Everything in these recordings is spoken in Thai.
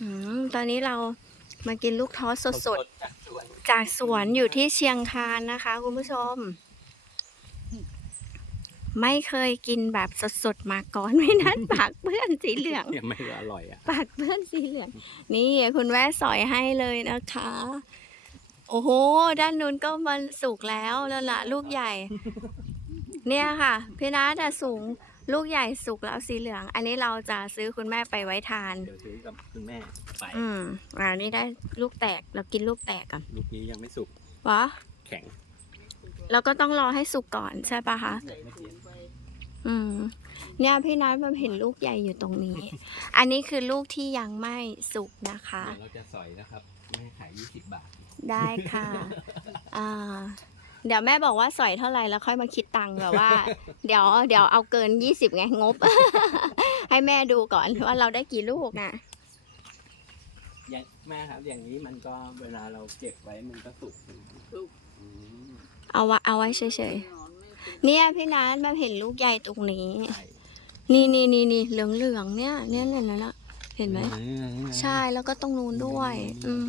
อืมตอนนี้เรามากินลูกท้อสดจากสวนๆ จากสวนอยู่ที่เชียงคานนะคะ คุณผู้ชม ไม่เคยกินแบบสดๆ มาก่อนไม่นั้น ปากเปื้อนสีเหลือง ยังไม่อร่อยอะ ปากเปื้อนสีเหลือง นี่คุณแม่สอยให้เลยนะคะ โอ้โห ด้านนู้นก็มันสุกแล้วแล้วล่ะ ลูกใหญ่ เนี่ยค่ะ พี่นัทอะสูง ลูกใหญ่สุกแล้วสีเหลือง อันนี้เราจะซื้อคุณแม่ไปไว้ทาน เดี๋ยวซื้อกับคุณแม่ไปอืมอ่านี่ได้ลูกแตกเรากินลูกแตกก่อนลูกนี้ยังไม่สุกวะแข็งเราก็ต้องรอให้สุกก่อนใช่ปะคะไม่กินอืม เนี่ยพี่นัทมันเห็นลูกใหญ่อยู่ตรงนี้ อันนี้คือลูกที่ยังไม่สุกนะคะ เดี๋ยวเราจะสอยนะครับแม่ขาย 20 บาท ได้ค่ะ อ่า เดี๋ยวแม่บอกว่าสอยเท่าไหร่แล้วค่อยมาคิดตังค์แบบว่า เดี๋ยวเดี๋ยวเอาเกินยี่สิบไงงบ ให้แม่ดูก่อนว่าเราได้กี่ลูกนะอย่างแม่ครับ อย่างนี้มันก็เวลาเราเก็บไว้มันก็สุกสุกอืมเอาวะเอาไว้เฉยนอนไม่ติดๆเนี่ยพี่นัทแบบเห็นลูกใหญ่ตรงนี้ใช่นี่นี่นี่นี่เหลืองเหลืองๆเนี่ยเนี่ยเนี่ยเนี่ยนะเห็นไหมอืมใช่แล้วก็ตรงนู้นด้วย อืม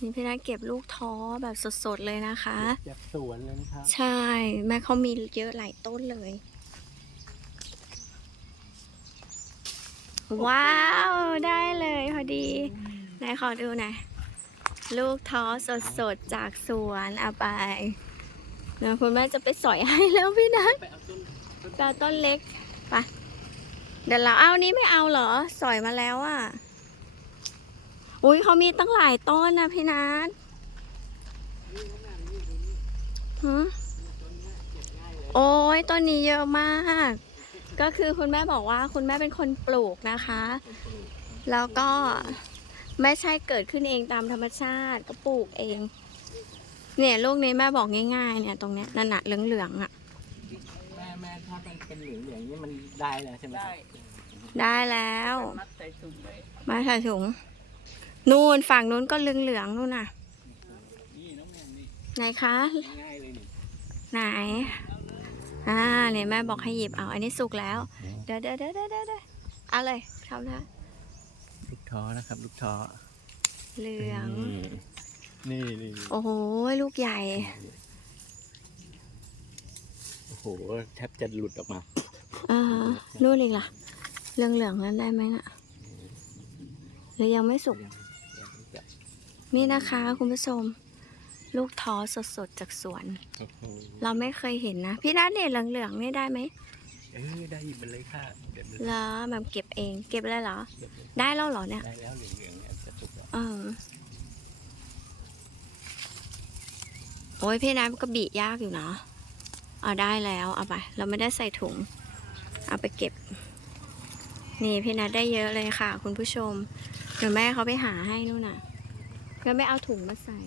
นี่พี่นัทเก็บลูกท้อแบบสดๆเลยนะคะ จากสวนเลยนะครับ ใช่ แม่เขามีเยอะหลายต้นเลย ว้าว ได้เลยพอดีไหนขอดูหน่อยลูกท้อสดๆจากสวนเอาไปเดี๋ยวคุณแม่จะไปสอยให้แล้วพี่นัทไปเอาต้นไปเอาต้นเล็กไปเดี๋ยวเราเอานี้ไม่เอาเหรอ สอยมาแล้วอะ อุ้ยเขามีตั้งหลายต้นนะพี่นัทฮะโอ้ยต้นนี้เยอะมาก ก็คือคุณแม่บอกว่าคุณแม่เป็นคนปลูกนะคะ แล้วก็ไม่ใช่เกิดขึ้นเองตามธรรมชาติก็ปลูกเอง เนี่ยลูกนี้แม่บอกง่ายๆ เนี่ยตรงเนี้ยนั่นน่ะเหลืองๆอะแม่แม่ถ้าเป็นเป็นเหลืองเหลืองๆนี่มันได้แล้วใช่ไหมคได้รับได้แล้วมัดใส่ถุงไว้มาใส่ถุง นู่นฝั่งนู้นก็เหลืองๆนู่นน่ะนี่น้องแมนนี่ไหนคะง่ายๆเลยนี่ไหนอ่าเนี่ยแม่บอกให้หยิบเอาอันนี้สุกแล้วเดี๋ยวเดี๋ยวเดี๋ยวเดี๋ยวเดี๋ยวเอาเลยทำนะลูกท้อนะครับลูกท้อเหลืองนี่นี่โอ้โหลูกใหญ่ โอ้โหแทบจะหลุดออกมาอ่านู่นอีกล่ะเหลืองๆนั้นได้ไหมน่ะหรือยังไม่สุกยังยังไม่จับ นี่นะคะคุณผู้ชม ลูกท้อสดๆจากสวน โอ้โหเราไม่เคยเห็นนะ พี่นัทเนี่ยเหลืองๆนี่ได้ไหมเออได้หยิบไปเลยค่ะเดี๋ยวมันเหรอแบบเก็บเองเก็บเลยเหรอเก็บเลยได้แล้วเหรอเนี่ย ได้แล้วเหลืองเหลืองๆเนี่ยจะสุกแล้วเออ โอ้ยพี่น้ำก็บียากอยู่นะเอาได้แล้วเอาไป เราไม่ได้ใส่ถุง เอาไปเก็บ นี่พี่นัทได้เยอะเลยค่ะ คุณผู้ชม เดี๋ยวแม่เขาไปหาให้นู่นน่ะ ก็ไม่เอาถุงมาใส่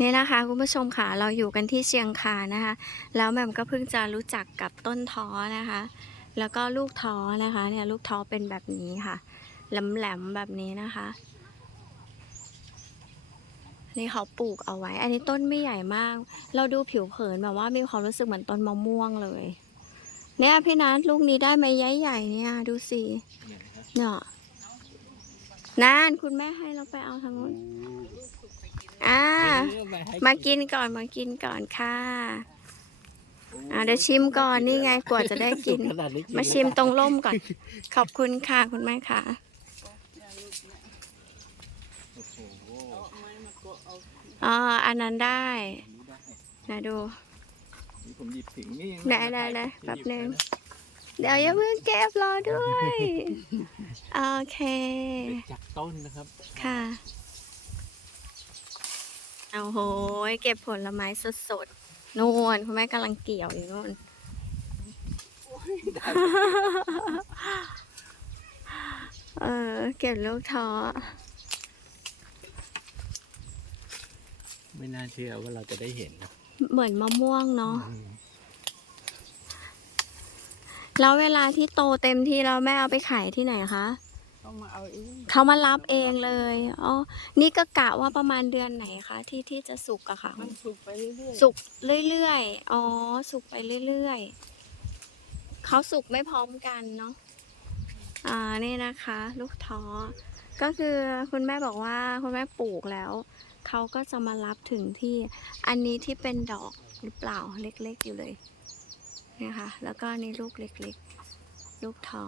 นี่นะคะคุณผู้ชมค่ะ เราอยู่กันที่เชียงคานะคะ แล้วแหม่มก็เพิ่งจะรู้จักกับต้นท้อนะคะ แล้วก็ลูกท้อนะคะเนี่ยลูกท้อเป็นแบบนี้ค่ะแหลมๆแบบนี้นะคะนี่เขาปลูกเอาไว้ อันนี้ต้นไม่ใหญ่มาก เราดูผิวเผินแบบว่ามีความรู้สึกเหมือนต้นมะม่วงเลย เนี่ยพี่นัทลูกนี้ได้ไหมย้ายใหญ่เนี่ย ดูสิ เนี่ยนะครับเนาะนานคุณแม่ให้เราไปเอาทางนู้นอ่าเออให้มากินก่อนมากินก่อนค่ะอ่าเดี๋ยวชิมก่อนนี่ไงกว่าจะได้กินขนาดนี้มาชิมตรงร่มก่อน ขอบคุณค่ะคุณแม่ค่ะเนี่ยลูกเนี่ยโอ้โหเอาไม้มากดเอาอ๋ออันนั้นได้อันนี้ได้นะดูนี่ผมหยิบถึงนี่ได้ได้ได้แป๊บนึง เดี๋ยวอย่าเพิ่งเก็บรอด้วย โอเค จากต้นนะครับ ค่ะเอาโหยเก็บผลไม้สดๆนู่นคุณแม่กำลังเกี่ยวอยู่นู่นเออ เก็บลูกท้อไม่น่าเชื่อว่าเราจะได้เห็นนะเหมือนมะม่วงเนาะอืม แล้วเวลาที่โตเต็มที่แล้วแม่เอาไปขายที่ไหนคะต้องมาเอาเองเขามารับเองเลยอ๋อนี่ก็กะว่าประมาณเดือนไหนคะที่ที่จะสุกอะค่ะ มันสุกไปเรื่อยๆสุกเรื่อยๆอ๋อสุกไปเรื่อยๆเขเขาสุกไม่พร้อมกันเนาะอ่านี่นะคะ ลูกท้อก็คือคุณแม่บอกว่าคุณแม่ปลูกแล้วเขาก็จะมารับถึงที่ อันนี้ที่เป็นดอกหรือเปล่าเล็กๆอยู่เลย เนี่ยค่ะ แล้วก็อันนี่ลูกเล็กๆ ลูกท้อ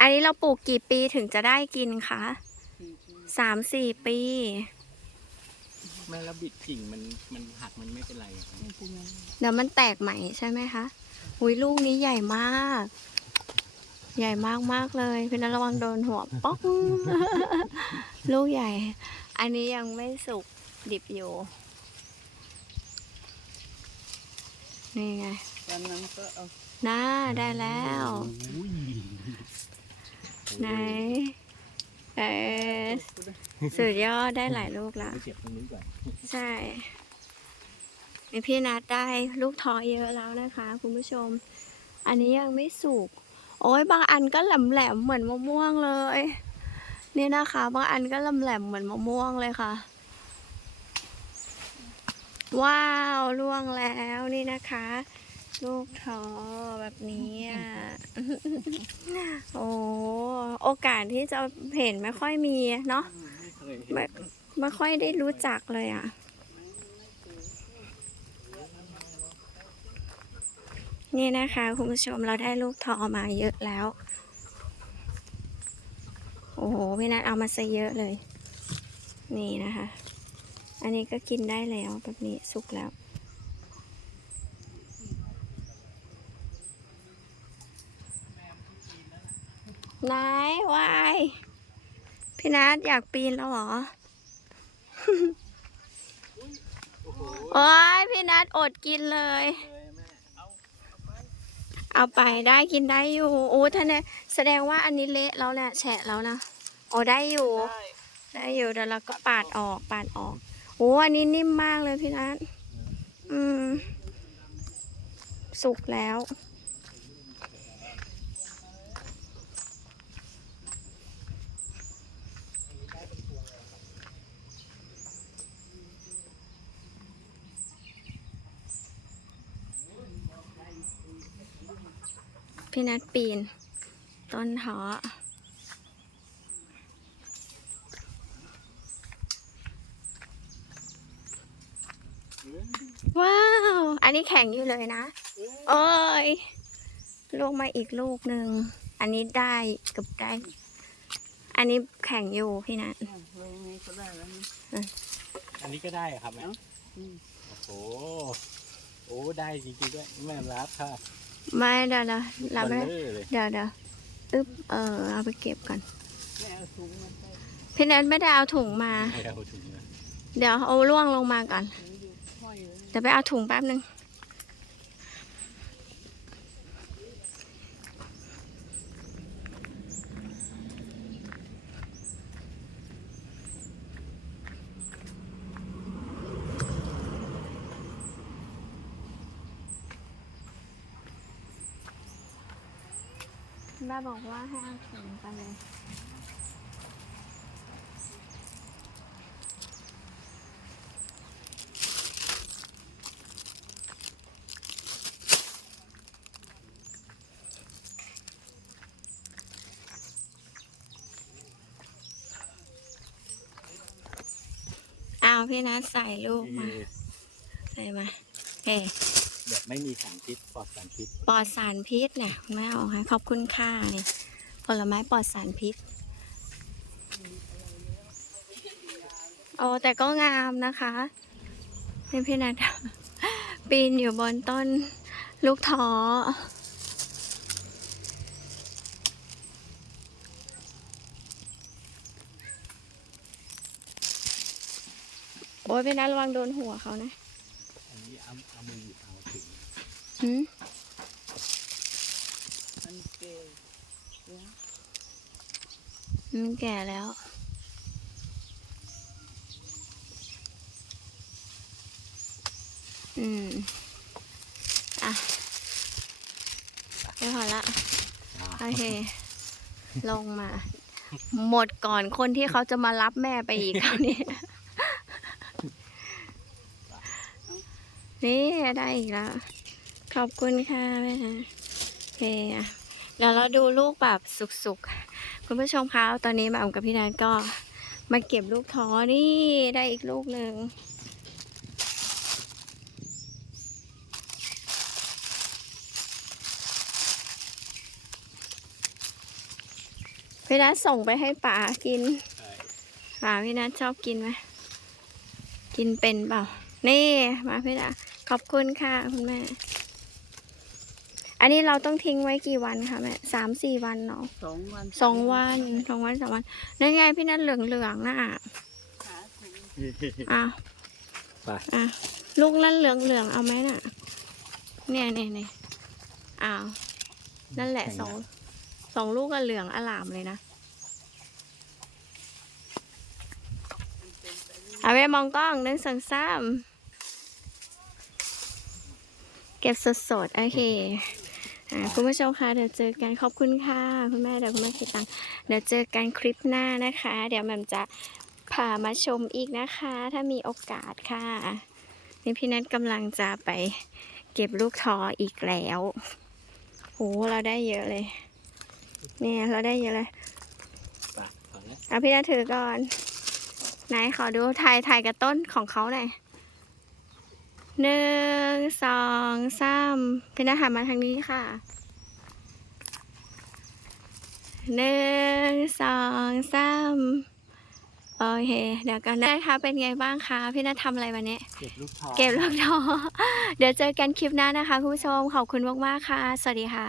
อันนี้เราปลูกกี่ปีถึงจะได้กินคะสี่ปีสามสี่ปีแม่แล้วบิดกิ่งมันมันหักมันไม่เป็นไรอะครับไม่เป็นไรเดี๋ยวมันแตกใหม่ใช่ไหมคะหุยลูกนี้ใหญ่มาก ใหญ่มากมากๆเลยพี่นัทระวังโดนหัวป๊อก ลูกใหญ่ อันนี้ยังไม่สุกดิบอยู่ นี่ไงตอนนั้นก็เอาน่าได้แล้วอุ้ยไหนเออสุดยอดได้หลายลูกละไปเก็บตรงนี้ก่อนใช่นี่พี่นัดได้ลูกท้อเยอะแล้วนะคะ คุณผู้ชม อันนี้ยังไม่สุก โอ้ยบางอันก็แหลมๆเหมือนมะม่วงเลย นี่นะคะ บางอันก็แหลมๆเหมือนมะม่วงเลยค่ะ ว้าวล่วงแล้วนี่นะคะ ลูกท้อแบบนี้อโอ้โอกาสที่จะเห็นไม่ค่อยมีเนาะไม่ไม่ไม่ค่อยได้รู้จักเลยอะ นี่นะคะ คุณผู้ชมเราได้ลูกทอมาเยอะแล้ว โอ้โหพี่นัทเอามาซะเยอะเลย นี่นะคะ อันนี้ก็กินได้แล้วแบบนี้สุกแล้ว นายวายพี่นัทอยากปีนแล้วเหรอโอ้ยพี่นัทอดกินเลย เอาไปได้กินได้อยู่โอ้ท่านแสดงว่าอันนี้เละแล้วแหละแฉะแล้วนะโอ้ได้อยู่ ได้ได้อยู่เดี๋ยวเราก็ปาดออกปาดออกโอ้อันนี้นิ่มมากเลยพี่นัทอืม สุกแล้ว พี่นัดปีน ต้นท้อว้าว อันนี้แข็งอยู่เลยนะ โอ้ย ลูกมาอีกลูกหนึ่ง อันนี้ได้เกับได้ อันนี้แข็งอยู่พี่นัทอะลงนี้ก็ได้แล้วนี่อันนี้ก็ได้ครับแม่อืมโอ้โห โอ้ ได้จริงๆด้วยแม่รับค่ะ ไม่เดี๋ยวเดี๋ยวเราเบไม่ลอเลยเดี๋ยวเดี๋ยวอึ๊บเออเอาไปเก็บก่อนแม่เอาถุงมาใส่พี่นัทไม่ได้เอาถุงมาไม่เอาถุงเลยเดี๋ยวเอาล่วงลงมาก่อนถุงอยู่ห้อยเลยเดี๋ยวไปเอาถุงแป๊บนึง แม่บอกว่าให้เอาถุงไปเลยเอาพี่นัทใส่ลูกมา ใส่มาเฮ้ แบบไม่มีสารพิษปลอดสารพิษปลอดสารพิษเนี่ยคุณแม่เอาให้ขอบคุณค่ะนี่ผลไม้ปลอดสารพิษโอ้แต่ก็งามนะคะนี่พี่นัทปีนอยู่บนต้นลูกท้อโอ้ยพี่นัทระวังโดนหัวเขานะ มันแก่มันแก่แล้วอืม อะไม่พอละ โอเค ลงมา หมดก่อนคนที่เขาจะมารับแม่ไปอีกคราวนี้ นี่ ได้อีกแล้ว ขอบคุณค่ะแม่โอเคอะเดี๋ยวเราดูลูกแบบสุกๆ คุณผู้ชมคะตอนนี้มาอมกับพี่นันก็มาเก็บลูกท้อนี่ได้อีกลูกหนึ่งพี่นัทส่งไปให้ป๋ากินใช่ป๋าพี่นัทชอบกินไหมกินเป็นเปล่า นี่มาพี่นัทขอบคุณค่ะ คุณแม่ อันนี้เราต้องทิ้งไว้กี่วันคะแม่สามสี่วันเนาะสองวันสองวันสองวันสองวันนั่นไงพี่นัทเหลืองเหลืองๆน่ะหาถุงอ้าวไป อะลูกนั่นเหลืองเหลืองๆเอาไหมน่ะ เนี่ยเนี่ยเนี่ยอ้าวนั่นแหละสองสองลูกก็เหลืองอลามเลยนะเอาไปมองกล้องหนึ่งสองสามเก็บสดๆ โอเคอ่า คุณผู้ชมคะเดี๋ยวเจอกันขอบคุณค่ะ คุณแม่เดี๋ยวคุณแม่คิดตังค์เดี๋ยวเจอกันคลิปหน้านะคะ เดี๋ยวแหม่มจะพามาชมอีกนะคะ ถ้ามีโอกาสค่ะนี่พี่นัทกำลังจะไปเก็บลูกท้ออีกแล้วโหเราได้เยอะเลย เนี่ยเราได้เยอะเลยไปพอแล้วเอาพี่นัทถือก่อนไหนขอดูถ่ายถ่ายกับต้นของเขาหน่อย หนึ่งสองสามพี่นัทหันมาทางนี้ค่ะหนึ่งสองสามโอเค เดี๋ยวกันนะคะเป็นไงบ้างคะ พี่นัททำอะไรวันนี้ เก็บลูกทองเก็บลูกท้อเดี๋ยวเจอกันคลิปหน้านะคะคุณผู้ชม ขอบคุณมาก ๆ ค่ะ สวัสดีค่ะ